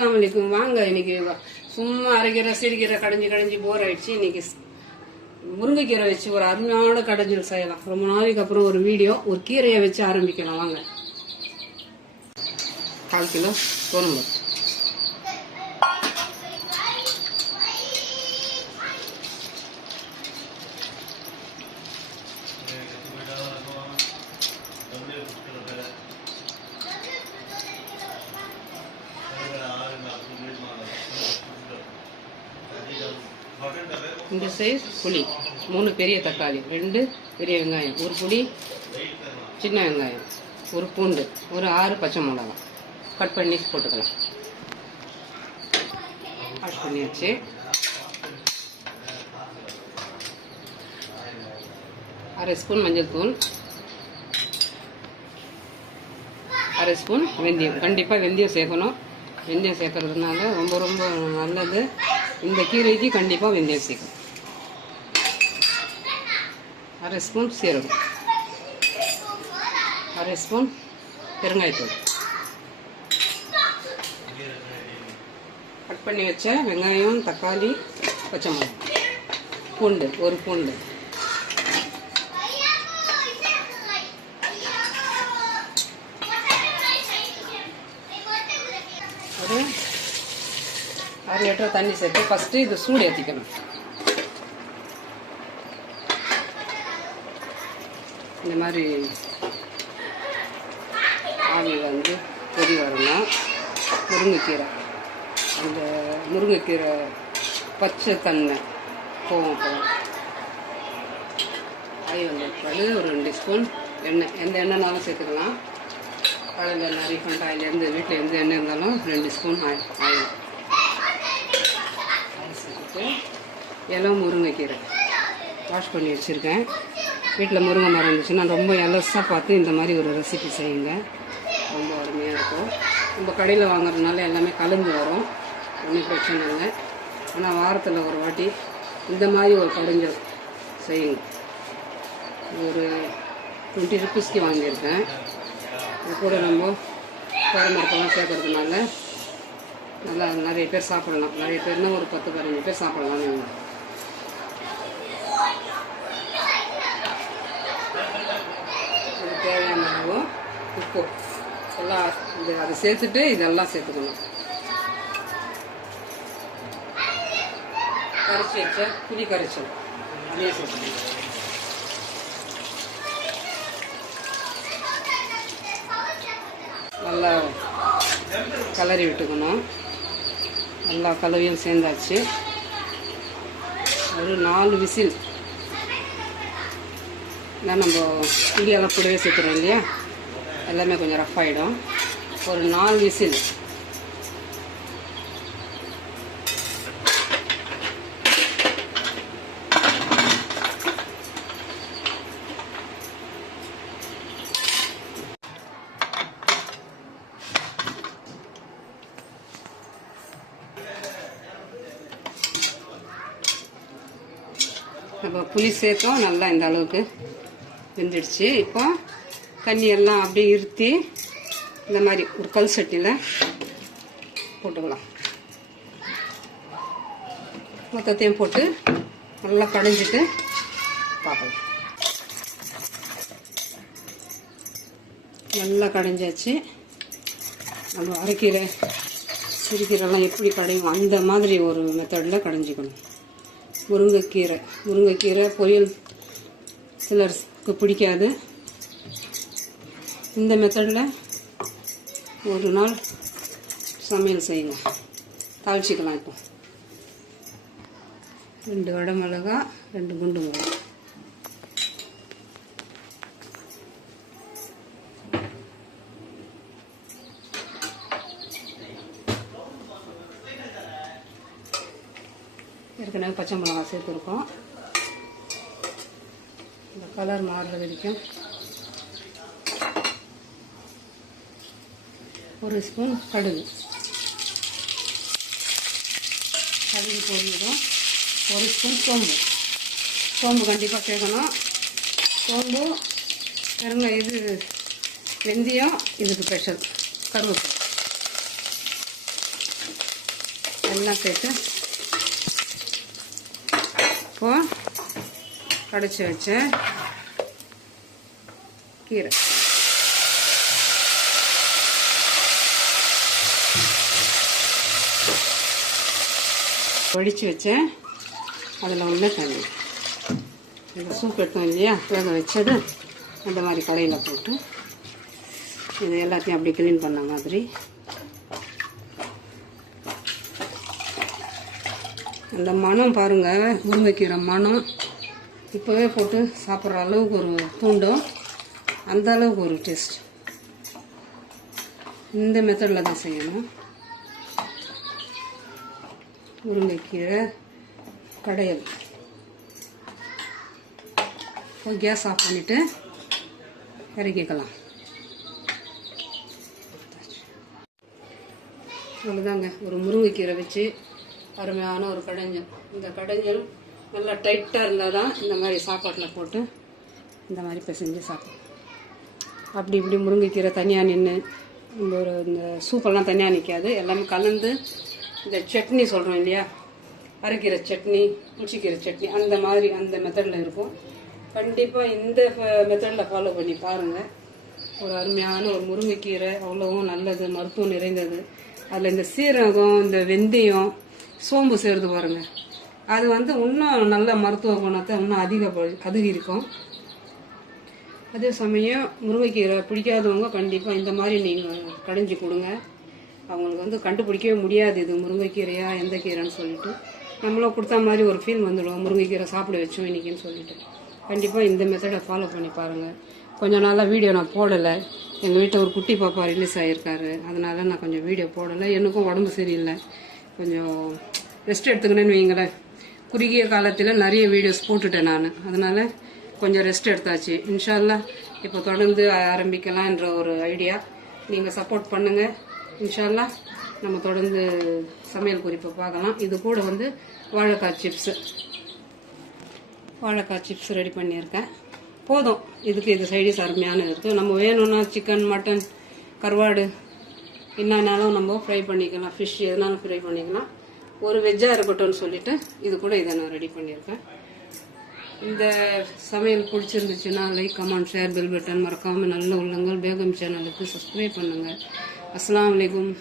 அஸ்ஸலாமு அலைக்கும். வாங்க, இன்னைக்கு சும்மா அரைக்கீரை சிறுகீரை கடைஞ்சி போர் ஆயிடுச்சு. இன்னைக்கு முருங்கைக்கீரை வச்சு ஒரு அருமையான கடைஞ்சல் செய்யலாம். ரொம்ப நாளைக்கு அப்புறம் ஒரு வீடியோ, ஒரு கீரையை வச்சு ஆரம்பிக்கலாம். வாங்க. 1/4 கிலோ தோணும். இந்த சைஸ் புளி, 3 பெரிய தக்காளி, 2 பெரிய வெங்காயம், 1 புளி சின்ன வெங்காயம், 1 பூண்டு, ஒரு 6 பச்சை மிளகாய் கட் பண்ணி போட்டுக்கலாம். வாஷ் பண்ணியாச்சு. அரை ஸ்பூன் மஞ்சள் தூள், அரை ஸ்பூன் வெந்தயம். கண்டிப்பாக வெந்தயம் சேர்க்கணும். வெந்தயம் சேர்க்கறதுனால ரொம்ப ரொம்ப நல்லது. இந்த கீரைக்கு கண்டிப்பாக வெந்தயம் சேர்க்கணும். அரை ஸ்பூன் சீரகம், அரை ஸ்பூன் பெருங்காயத்தூள், கட் பண்ணி வச்ச வெங்காயம், தக்காளி, பச்சை மிளகாய், பூண்டு, 1 பூண்டு, ஒரு 1/2 லிட்டர் தண்ணி சேர்த்து ஃபஸ்ட்டு இது சூடு ஏற்றிக்கணும். இந்த மாதிரி ஆவி வந்து கொதி வரணும். முருங்கைக்கீரை, அந்த முருங்கைக்கீரை பச்சை தன்மை போகும். ஆயில் வந்து ஒரு 2 ஸ்பூன் எண்ணெய், எந்த எண்ணெய்னாலும் சேர்த்துக்கலாம். கடலை எண்ணெய், ரீஃபண்ட் ஆயில், வீட்டில் எந்த எண்ணெய் இருந்தாலும் 2 ஸ்பூன் ஆயில் சேர்த்துட்டு இலம் முருங்கைக்கீரை வாஷ் பண்ணி வச்சுருக்கேன். வீட்டில் முருங்கை மரம் இருந்துச்சுன்னா ரொம்ப எலசாக பார்த்து இந்த மாதிரி ஒரு ரெசிபி செய்யுங்க. ரொம்ப அருமையாக இருக்கும். நம்ம கடையில் வாங்குறதுனால எல்லாமே கலந்து வரும், ஒன்றும் பிரச்சனை இல்லை. ஆனால் வாரத்தில் ஒரு வாட்டி இந்த மாதிரி ஒரு கடைஞ்சல் செய்யுங்க. ஒரு 20 ருபீஸ்க்கு வாங்கியிருக்கேன். இது கூட நம்ம பரமரப்பெல்லாம் சேர்க்கறதுனால நல்லா நிறைய பேர் சாப்பிடலாம். நிறைய பேர்னால் ஒரு 10-15 பேர் சாப்பிடலாம். நீங்கள் தேவையான அளவு உப்பு எல்லாம் அதை சேர்த்துட்டு இதெல்லாம் சேர்த்துக்கணும். கரைச்சி வச்ச புளி கரைச்சல் அதையே சேர்த்துக்கணும். நல்லா கலரி விட்டுக்கணும். எல்லா கலவையும் சேர்ந்தாச்சு. ஒரு 4 விசில் தான். நம்ம இடியெல்லாம் கூடவே சேர்த்துறோம் இல்லையா, எல்லாமே கொஞ்சம் ரஃப் ஆகிடும். ஒரு 4 விசில். நம்ம புளி சேர்த்தோம், நல்லா இந்த அளவுக்கு வெந்துடுச்சு. இப்போ தண்ணியெல்லாம் அப்படியே இருத்தி இந்த மாதிரி ஒரு கல் சட்டியில் போட்டுக்கலாம். மொத்தத்தையும் போட்டு நல்லா கடைஞ்சிட்டு பார்க்கலாம். நல்லா கடைஞ்சாச்சு. நம்ம அரைக்கீரை சிறுகீரைலாம் எப்படி கடையும் அந்த மாதிரி ஒரு மெத்தடில் கடைஞ்சிக்கணும். முருங்கைக்கீரை பொரியல் சிலருக்கு பிடிக்காது. இந்த மெத்தடில் ஒரு நாள் சமையல் செய்யுங்க. தாளிச்சிக்கலாம். இப்போ 2 வடை மிளகா, 2 குண்டு மிளகா, ஏற்கனவே பச்சை மிளகா சேர்த்துருக்கோம். இந்த கலர் மாறுற வரைக்கும் 1 ஸ்பூன் கடுகு போடுறோம். 1 ஸ்பூன் சோம்பு கண்டிப்பாக சேர்க்கணும். சோம்பு இது வெந்தயம் இதுக்கு ஸ்பெஷல். கருவேப்பிலை எல்லாம் சேர்த்து இப்போ கடைச்சி வச்ச கீரை வடித்து வச்சேன். அதில் உள்ள தண்ணி இந்த சூப் எடுத்தோம் இல்லையா, வேக வச்சது அந்த மாதிரி கடையில் போட்டு இது எல்லாத்தையும் அப்படி க்ளீன் பண்ண மாதிரி அந்த மனம் பாருங்கள், முருங்கைக்கீரை மனம் இப்போவே போட்டு சாப்பிட்ற அளவுக்கு ஒரு தூண்டும், அந்த அளவுக்கு ஒரு டேஸ்ட். இந்த மெத்தடில் தான் செய்யணும். முருங்கைக்கீரை கடையல். கேஸ் ஆஃப் பண்ணிவிட்டு இறக்கிக்கலாம். அவ்வளோதாங்க, ஒரு முருங்கைக்கீரை வச்சு அருமையான ஒரு கடைஞ்சல். இந்த கடைஞ்சல் நல்லா டைட்டாக இருந்தால் தான் இந்த மாதிரி சாப்பாட்டில் போட்டு இந்த மாதிரி பிசைஞ்சு சாப்பிடும். அப்படி இப்படி முருங்கைக்கீரை தனியாக நின்று இந்த சூப்பெல்லாம் தனியாக நிற்காது, எல்லாமே கலந்து இந்த சட்னி சொல்கிறோம் இல்லையா, அரைக்கீரை சட்னி, புளிச்சக்கீரை சட்னி, அந்த மாதிரி அந்த மெத்தடில் இருக்கும். கண்டிப்பாக இந்த மெத்தடில் ஃபாலோ பண்ணி பாருங்கள். ஒரு அருமையான ஒரு முருங்கைக்கீரை அவ்வளவும் நல்லது, மருத்துவம் நிறைந்தது. அதில் இந்த சீரகம், இந்த வெந்தயம், சோம்பு சேர்த்து பாருங்கள், அது இன்னும் நல்ல மருத்துவ குணத்தை இன்னும் அதிகரிக்கும். அதே சமயம் முருங்கைக்கீரை பிடிக்காதவங்க கண்டிப்பாக இந்த மாதிரி நீங்கள் கடைஞ்சி கொடுங்க. அவங்களுக்கு கண்டுபிடிக்கவே முடியாது இது முருங்கைக்கீரையா எந்த கீரைன்னு சொல்லிட்டு. நம்மளும் கொடுத்த மாதிரி ஒரு ஃபீல் வந்துடும், முருங்கைக்கீரை சாப்பிட வச்சோம் இன்னைக்குன்னு சொல்லிட்டு. கண்டிப்பாக இந்த மெத்தடை ஃபாலோ பண்ணி பாருங்கள். கொஞ்ச நாளாக வீடியோ நான் போடலை, எங்கள் வீட்டில் ஒரு குட்டி பாப்பா ரிலீஸ் ஆகியிருக்காரு, அதனால நான் கொஞ்சம் வீடியோ போடலை. எனக்கும் உடம்பு சரியில்லை, கொஞ்சம் ரெஸ்ட் எடுத்துக்கணுன்னு வைங்களேன். குறுகிய காலத்தில் நிறைய வீடியோஸ் போட்டுட்டேன் நான், அதனால் கொஞ்சம் ரெஸ்ட் எடுத்தாச்சு. இன்ஷா அல்லாஹ் இப்போ தொடர்ந்து ஆரம்பிக்கலான்ற ஒரு ஐடியா. நீங்கள் சப்போர்ட் பண்ணுங்கள். இன்ஷா அல்லாஹ் நம்ம தொடர்ந்து சமையல் குறிப்பை பார்க்கலாம். இது கூட வாழைக்காய் சிப்ஸ் ரெடி பண்ணியிருக்கேன். போதும், இதுக்கு இது சைடிஸ் அருமையான இருக்குது. நம்ம வேணும்னா சிக்கன், மட்டன், கருவாடு என்னன்னாலும் நம்ம ஃப்ரை பண்ணிக்கலாம், ஃபிஷ் எதுனாலும் ஃப்ரை பண்ணிக்கலாம். ஒரு வெஜ்ஜாக இருக்கட்டும்னு சொல்லிட்டு இது கூட இதை நான் ரெடி பண்ணியிருக்கேன். இந்த சமையல் பிடிச்சிருந்துச்சுன்னா like, comment, share, bell button மறக்காமல் நல்ல உள்ளங்கள் பேகம் சேனலுக்கு சப்ஸ்கிரைப் பண்ணுங்கள். அஸ்ஸலாமு அலைக்கும்.